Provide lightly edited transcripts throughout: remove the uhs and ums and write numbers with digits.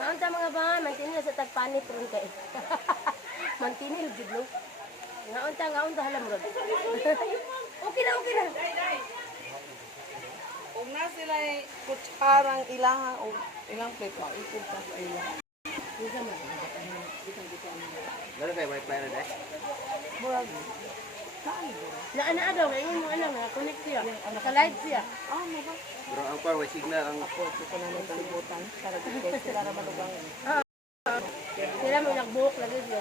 Ngaon ta mga ba, mantinil sa tagpanit ron kay. Mantinil gid no. Ngaon ta halam ron. Okay na, okay na. Kung na sila kutsarang ilaha o ilang plate mo, ikot ka sa ilaha. Gano'n kayo, may plan na dahil? Murag, saan ba? Na daw, ngayon mo alam na connect siya. Naka-live siya. Ah, mo ba? Pero ang par, may signal ang... Ako, ito ko na may kalibutan. Para dito, sila na malugang. Sila mo nagbuhok lagi siya.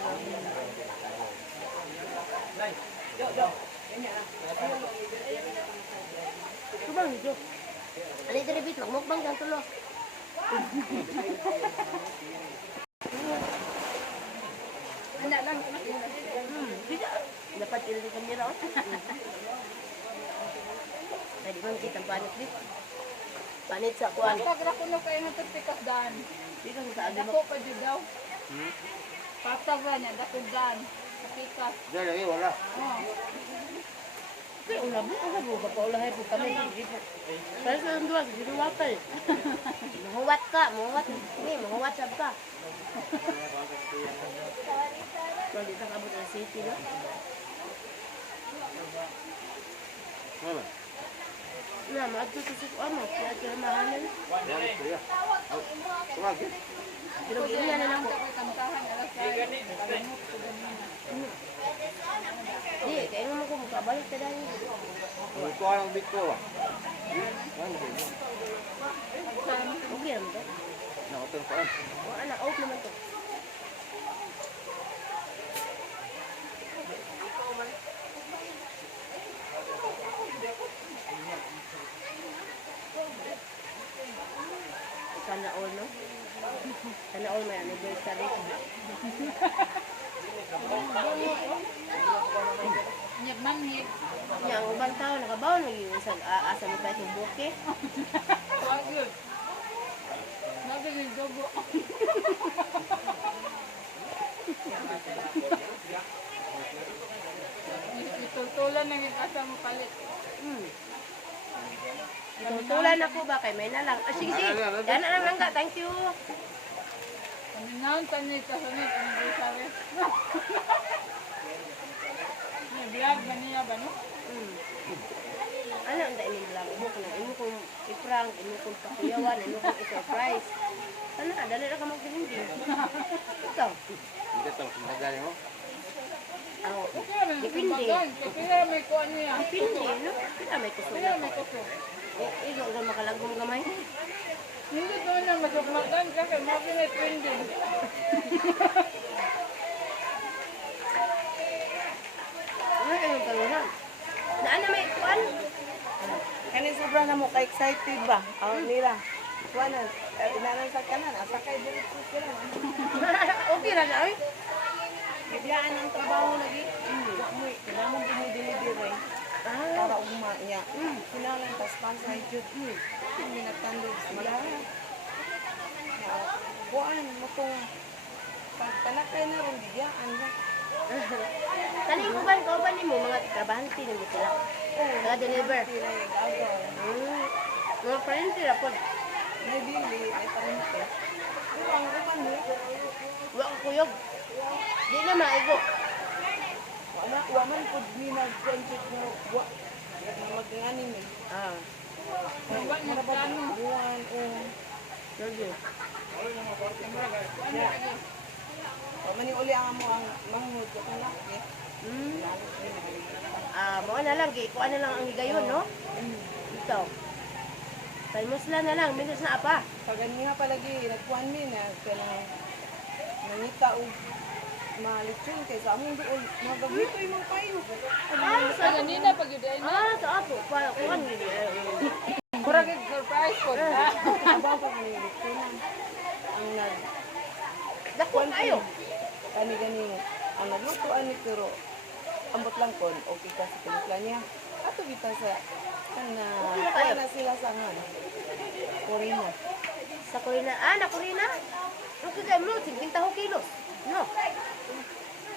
Subang dito. Ano ito rebit, magmukbang kang tulo. Ano lang, Dapat ilan yung kamera. Tadi bang kita panit dit. Panit sa kuan. Pag ko na kayo natagtikas daan. Di ka sa agi Dako mo. pa dyan daw. Patag na niya, dako daan. Natikas. Diyan lagi, wala. Kaya ulah mo. Baka ulahay po kami. Pero sa nandua, ginuwatay. Mahuwat ka, mahuwat. Hindi, mahuwat sab ka. Kung di ka kabot ng city, no? Ano? Na, maadto to sa kuan mo. Kaya ito na mahanan. Yan, kuya. Tumagin. Pero iya na lang ko. Kantahan, alas tayo. Di, kaya naman ko magkabalik ka dahil. Ang kuha ng big ko, ah. Ano ba yun? Okay naman to. Nakotong paan. O anak, out naman to. Sana all, no? Sana all may anniversary. Nyag manhig. Yang ubang tao, nakabaw, nag-iwan sa asa mo tayo itong buke. Wag yun. Nagaging dobo. Itutulan na yung asa mo palit. Tutulan ako ba? Kay may na lang. Ah, sige, sige. Yan na lang ka. Thank you. Paminaon tanay kasunod. Ang busari. May vlog ba niya ba no? Ano ang dahil nila? Imo ko na. Imo kong i-prank. Imo kong pakuyawan. Imo kong i-surprise. Ano na? Dali na ka magdilindi. Ikaw. Hindi ka tapos magaling mo. Ako. Okay na. Depende. Kaya may kuha niya. Depende, no? Kaya may kusog Kaya na may ko. kuso. Ikaw ka makalagong gamay. Hindi ko na masukmatan ka kay mga pinag-trending. Ano yung kalunan? Naan na may kuan? Kani sobra na mo ka-excited ba? Nila. Kuha na. Inanan sa kanan. Asakay dito sila. Okay na na, oy. Biglaan ang trabaho lagi. Kailangan mo dinideliver para ugma niya. Kinalan tas pansay jud. Hindi natandog sila. Kuan mo tong pagtalakay na rin bigyan. Kaning uban nimo mga trabahante nimo sila. Naka-deliver. Sila yung gagaw. Mga friends sila po. May bili, may parente. Ang uban mo. Wa ko kuyog. Di na maigo. Wa man pud ni nag-friendship mo. Wa. Mag-nganin eh. Ah. Wa na ba buwan o Sige. mani uli ang mo ang mahungod ko kung laki. Mo na lang kay kuan na lang ang higayon, no? Ito. Palmusla na lang, minus na apa. Pag nga palagi nagkuhan mi na kailangan nangita o malitsyon kay sa among doon magagito yung mga payo. Sa Kanina pag yun na. sa apo, kuan ni. Mura kay surprise ko. Abaw pa kami litsunan. Ang nag Dako kayo. gani ang naglutuan ni pero ambot lang kon okay ka sa pelikula niya. Ato kita sa kana kaya na sila sa ngan. Korea. Sa Corina. Na Corina. Okay kayo mo, 50 kilos. No.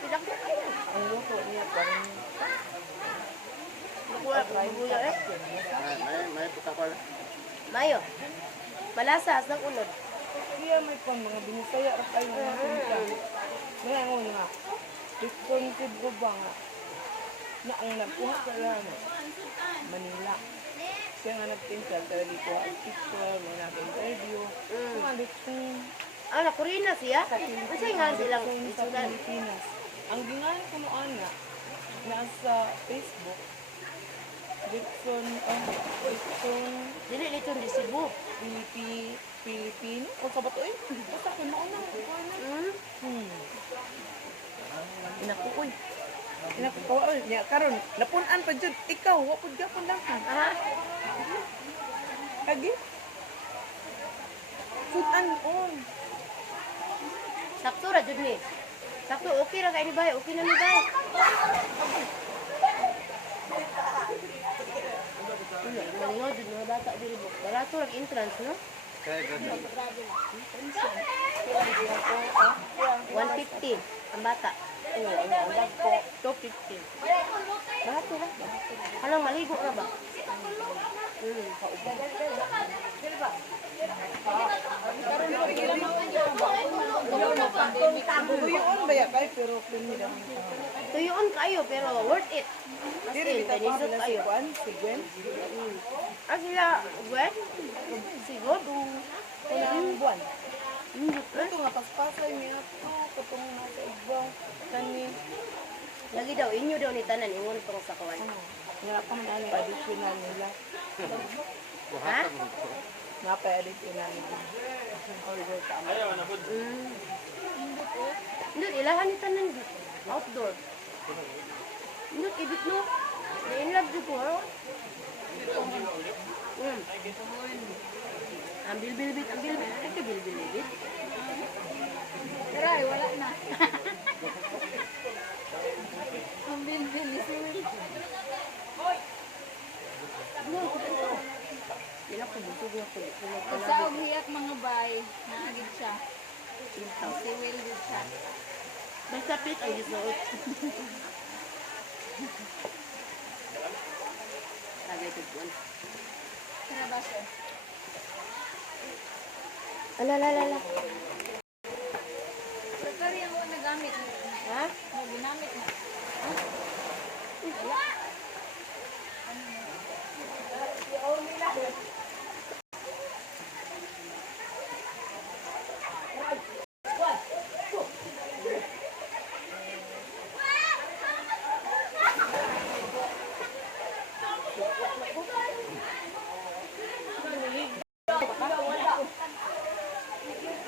Tidak ko kayo. Ang luto niya parang Nakuha ko buya eh. May puta pala. Mayo. Malasa, as ng unod. Kaya may pang mga binisaya ra kayo nga pinta. Ngayon nga, responsive ko ba nga na ang nagkuha sa lang Manila. Siya nga nagtinta sa dito ang picture, may nag-interview. Mga litong Ah, nakurina siya? Kasi nga silang sa isudan. Pilipinas. Ang gingan ko noon na nasa Facebook, Dixon, Dili dito di Cebu. Pilipino? O sa bato eh? Basta ko noon na. Inakuoy. Inakukawa niya. Karon, napunan pa dyan. Ikaw, wapod gapon lang ka. Ha? Kagi? Putan on. Sakto ra jud ni. Sakto okay ra kay ni bay, okay na ni bay. Malingaw jud mga bata diri mo. Barato ra entrance no? Kaya ganda. 150 ang bata. Oo, ang bag ko. 250. Barato ra. Anong maligo ra ba? Kauban. Buyoon ba ya kay pero pinida. Tuyoon kayo pero worth it. As Diri in, bitaw pa benisot sila si kayo. Juan, si Gwen. Ah, sila, Gwen? Siguro. Kulang buwan. Hindi Ito nga paspasay niya to katong nasa ibang kani. Lagi daw, inyo daw ni tanan, ingon tong sa kawan. Nga pa man ani additional nila. Ha? Nga pa additional nila. Order ka. Hindi, ilahan ni tanan. Outdoor. Hindi, ibig no. In love dito ko, ha? Ang bilbilbit, ang bilbilbit. Ito bilbilbit. Taray, wala na. Ang bilbil ni Sul. Ila ko, busog na ko. Sa og hiyak mga bay, naagid siya. Si Will gid siya. Basta pit ang gisuot. Tagay ito buwan. Kaya ba siya? Ala. Pero yung nagamit mo. Ha? Mo ginamit na.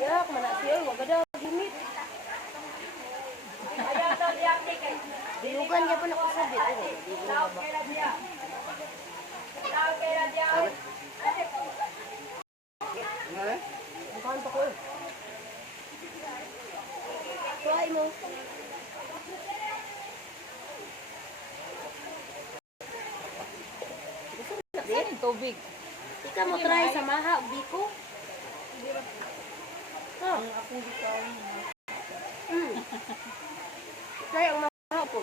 Yak, mana siya, wag daw gimit. Dilugan niya pa na kusabit. Bukan pa ko eh. Tuwai mo. Saan yung tubig? Ika mo try sa maha, biko. Ha? Ang akong gikaw. Try ang maha po.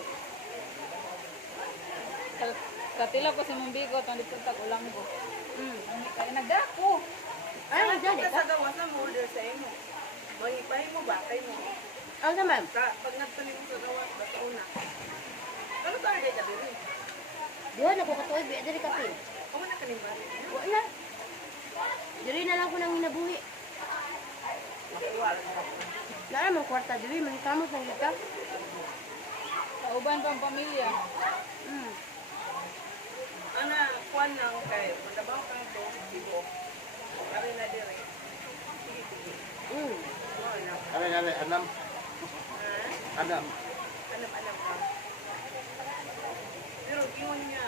Katila ko si Mumbigo, itong lipunta ko lang ko. Kaya nagdako. Ay, dali ka. Sa gawas na order sa imo. Mahipay mo ba? Kay mo. Ang naman. Pag nagtuloy mo sa gawas, ba't una? Ano ka order ka din? Diyan ako katuoy, biya dali kape. Ako na kanimba. Wala. Diri na lang ko nang hinabuhi. Wala namang kwarta diri, manikamot ng kita. Kauban pang pamilya. Ana, kuan lang kay mandabaw kang to, ibo. Ari na dire. Anam. Anam. Alam ka. Pero ingon niya.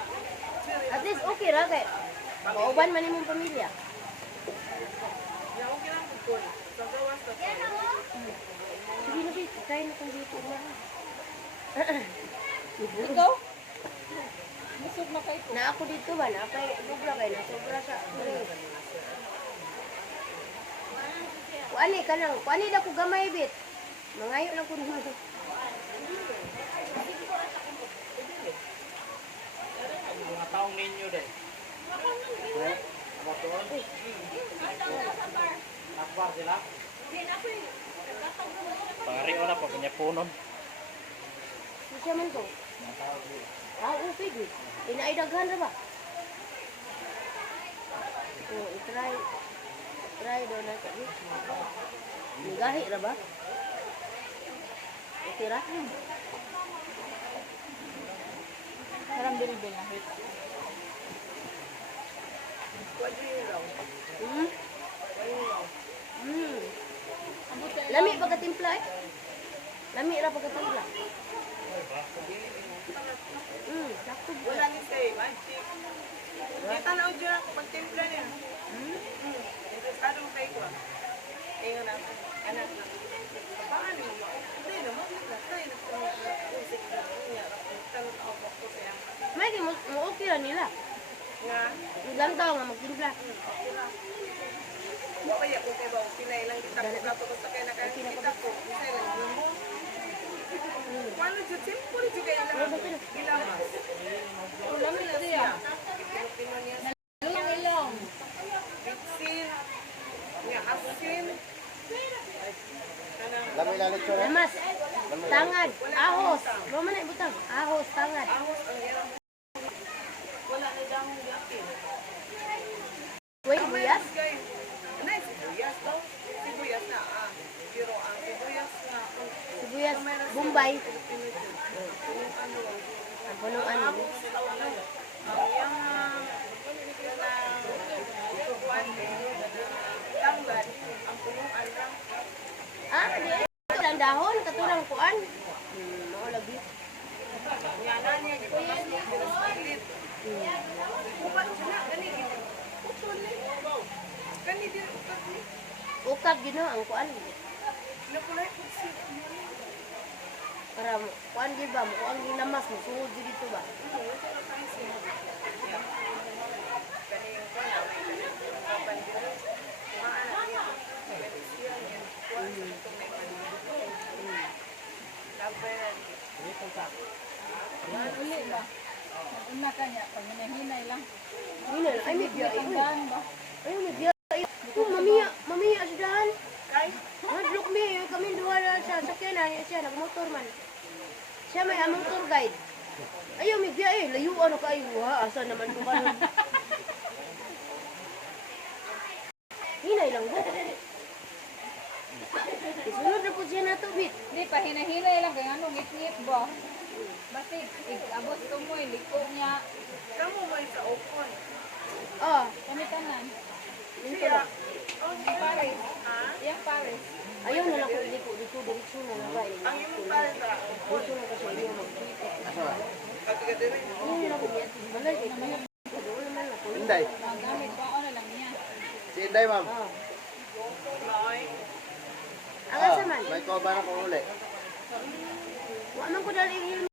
At least okay ra kay. Kauban man imong pamilya. Ya okay lang ko. Sa gawas ka. Sige na bit, kain na kung dito ma. Ikaw? Busog na kayo. Na ako dito ba, na kay sobra kay na sobra sa. Kuani ka lang, kuani na ko gamay bit. Mangayo lang ko dito. Mga taong ninyo din. Ano to? Pangariyo na po, kanya punon. Siya man to. Ah, upig eh. Inaidaghan na ba? So, i-try. Try doon na sabi. Gahi na ba? Okay ra? Parang bilbil na hit. Hmm? Hmm. Lami pagkatimpla eh. Lami ra pagkatimpla. Hmm, sakto ba? Wala ni say, magic. Kita na udyo ako pagtimpla niya. Interesadong kay ko. Ingon na, anak na. Paano mo? Hindi naman, nakatay na ko usik na niya. Tanong ako ko siya. May mo okay ra nila. Nga, Ilang taon nga magtimpla. kaya kung kayo ba, pinailang kita ko gato ko sa kaya nakakita ko. Isa lang yun mo. Paano dyan? Simple dyan kayo lang. Gilamas. Ulam na siya. Pilipino niya. Ilong-ilong. Bitsin. Nga asin. Kanang Lamay lalit siya na. Lamas. Tangad. Ahos. Mo man ay butang. Ahos, tangad. ahos ang hirap. Wala na dahong yakin. Wait, buyas? Guys, anay sibuyas daw. Sibuyas na pero ang sibuyas na Sibuyas, Bombay. Pilipino dyan. Kung ano, Ang punuan mo. ang yung tanggad, ang punuan lang. Ah, di. Ang dahon, katurang kuan. Mao lagi. Yan na niya, di ba mas pero split. Upat siya na, gani. Utol na yun. Gani din upat ni. Ukag gino ang kuan. Nakulay po siya. Para mo, kuan di ba? Mo ang ginamas mo sugod di dito ba? Uli ba? Una ka niya. Pag hinahinay lang. Hina, ay may biya. Tandaan ba? Ay may biya. Oh, mamiya, mamiya siya dahan. Kay, Madlok mi, kami duha na sa sakyanan siya nagmotor man. Siya may among tour guide. Ayaw may biya eh, layuan na kayo ha. Asa naman ko kanon. Hinay lang ba? Isunod na po siya na tubig. Di pa hinahinay lang. Kaya ano, ngit-ngit ba? Basig, abot ko mo, liko niya. kamo mo sa okon. Oh, Kami tanan. yun Siya, ba? ang Paris, ha? Iyang Paris. Ayaw na lang ko dito, diretso na lang ba? Ang yung Paris sa okon. Diretso na kasi ayaw mag-dito. Pagkakadiri. Hindi na ko niya. Balay, eh, kaya. Doon naman ako. Inday. Magamit pa ako na lang niya. Si Inday, ma'am. Oh. Noy. Ang asa man? May koba na kung uli. Wala ko dali helmet.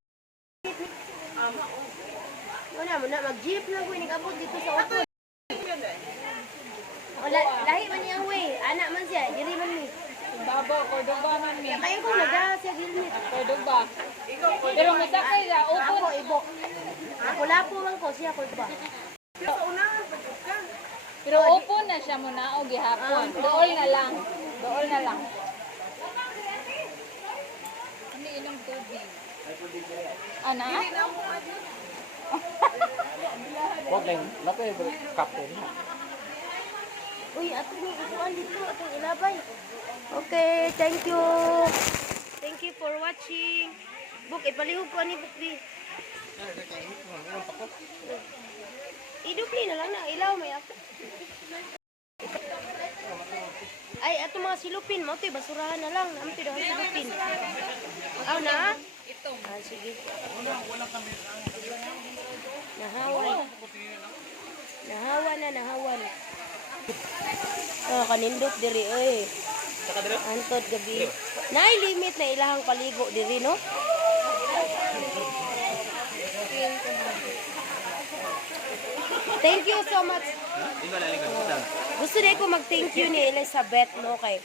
Ama, oh. Wala mo na, mag-jeep lang ko, abot dito sa Opol. Yun eh. Lahi man niyang way, anak man siya, diri man ni. Babo, Cordoba man mi. Kaya ko nagda siya helmet. Cordoba. Ikaw po. Pero masakay sa Ako, upon. ibo. Ako lapo man ko, siya ko ba? Pero sa unahan, pagod ka. Pero upon na siya muna o gihapon. Dool na lang. Dool na lang. Ano ilang tubig? Ana? Hindi na mo adi. Huwag lang. Naku yung captain. Uy, ato ni ikuan dito, atong ilabay. Okay, thank you. Thank you for watching. Buk, ipalihog ko ni Bukbi. Idupli na lang na, ilaw may ako. Ay, ato mga silupin mo, ito basurahan na lang. Naman ito daw silupin. Aw na? Ito. Ah, sige. Nahawan. Nahawan na, nahawan. Oh, kanindot diri, oy. Antod gabi. Naay limit na ilahang paligo diri, no? Thank you so much. Gusto na ko mag-thank you ni Elizabeth, no, kay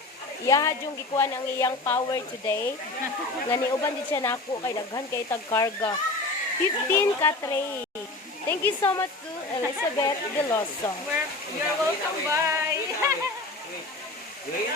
iyahad yung gikuan ang iyang power today. Nga niuban din siya nako kay daghan kay tag karga. 15 ka tray. Thank you so much to Elizabeth Veloso. You're welcome. Bye. Eh,